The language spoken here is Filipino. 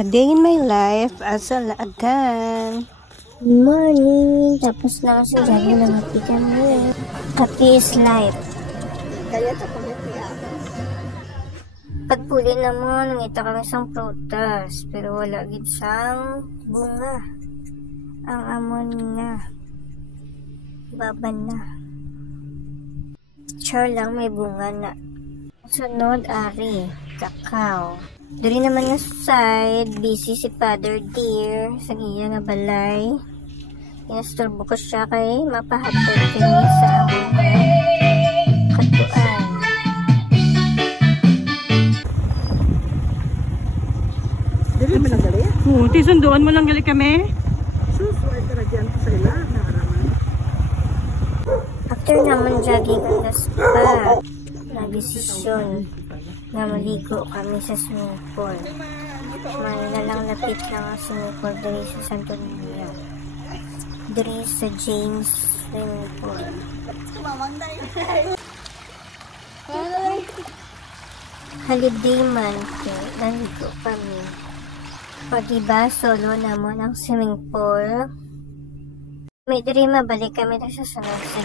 A day in my life as a laagan. Good morning. Tapos na kasi dyan na mati kami. Kape is life. Kaya ito pagkakaya. Pagpuli na mo, nangita kami sang prutas. Pero wala gid siyang bunga. Ang amon nga. Baban na. Char lang may bunga na. Sunod, ari. Kakao. Dari naman nga side, busy si Father Dear sa iya nga balay. Inasturbo ko siya kay mapahatod kami sa among katuan. Dili naman ang gali? Oo, tisunduan mo lang gali kami. Sus, wala ka na dyan sa ila. After naman jogging ang daspa, na-desisyon na maligo kami sa swimming pool. May nalang lapit lang ang swimming pool diri sa Santo Niño. Diri sa James swimming pool. Holiday month, naligo kami. O diba, solo naman ang swimming pool. May diri mabalik kami na sa sunod sa